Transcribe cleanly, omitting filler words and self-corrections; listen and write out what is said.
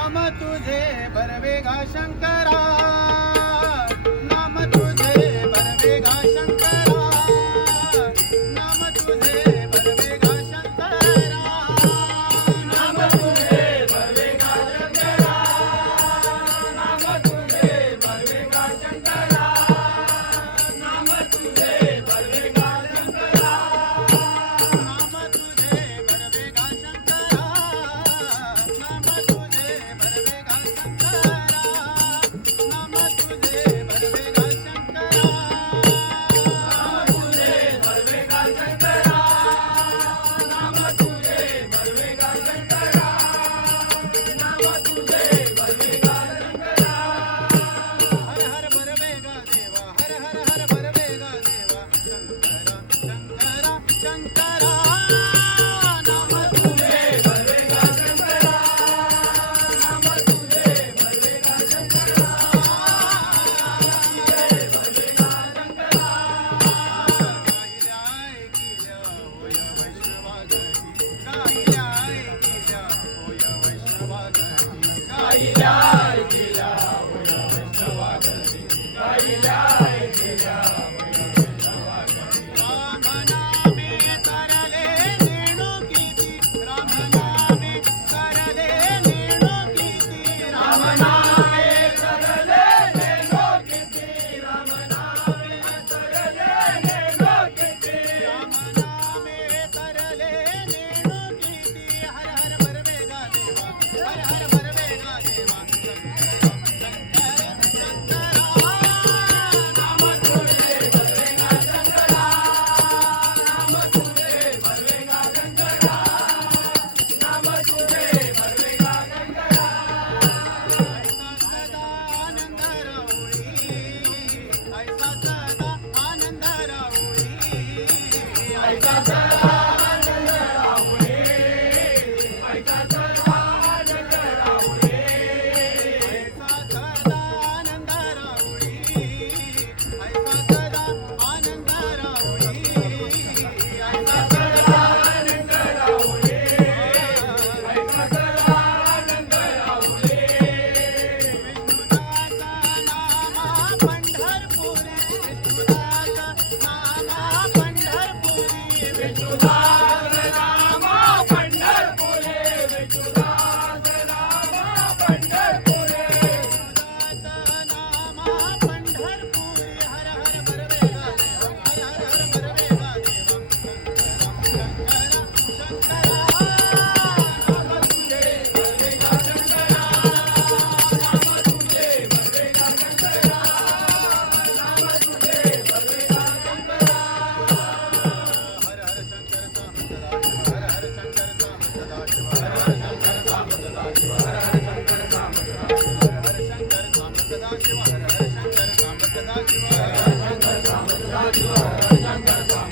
नाम तुझे बरवेगा शंकरा, नाम तुझे बरवेगा शंकरा, नाम तुझे बरवेगा शंकरा, नाम तुझे बरवेगा शंकरा, नाम तुझे बरवेगा शंकरा, नाम तुझे बरवेगा शंकरा, नाम तुझे बरवेगा शंकरा, नाम तुझे बरवेगा शंकरा, नाम तुझे बरवेगा शंकरा, नाम तुझे बरवेगा शंकरा, नाम तुझे बरवेगा शंकरा, नाम तुझे बरवेगा शंकरा. हर हर बरवेगा देवा, हर हर हर बरवेगा देवा, शंकरा शंकरा शंकरा, नाम तुझे बरवेगा शंकरा, नाम तुझे बरवेगा शंकरा, बरवेगा शंकरा. गायल्या ऐकिल्या होय वैष्णवागणी, गायल्या ऐकिल्या होय वैष्णवागणी, गायल्या ऐकिल्या होय वैष्णवागणी. राम नामे तरले नेणू किती, राम नामे तरले नेणू किती, राम नामे तरले नेणू किती, राम नामे तरले नेणू किती, राम नामे तरले नेणू किती. हर हर बरवेगा देवा, हर हर बरवेगा देवा, शंकरा शंकरा शंकरा, नाम तुझे बरवेगा शंकरा, नाम तुझे बरवेगा शंकरा, नाम तुझे बरवेगा शंकरा. ऐसा सदा आनंद राहुळी, ऐसा सदा आनंद राहुळी, ऐसा सदा आनंद राहुळी, ऐसा सदा आनंद राहुळी, ऐसा सदा आनंद राहुळी, ऐसा सदा आनंद राहुळी, ऐसा सदा आनंद राहुळी. विष्णुदासा नामा पंढरपुरी, विष्णुदासा नामा पंढरपुरी, विष्णुदास नामा पंढरपुरी, विष्णुदास नामा पंढरपुरी, विष्णुदास नामा पंढरपुरी. हर हर बरवेगा देवा, हर हर बरवेगा देवा, शंकरा शंकरा शंकरा, नाम तुझे बरवेगा शंकरा, नाम तुझे बरवेगा शंकरा, नाम तुझे बरवेगा शंकरा. हर हर शंकर साम सदाशिव, हर हर शंकर साम सदाशिव, हर हर शंकर साम सदाशिव, हर हर शंकर साम सदाशिव, हर हर शंकर साम सदाशिव, हर हर शंकर साम सदाशिव, हर हर शंकर साम सदाशिव, हर हर शंकर साम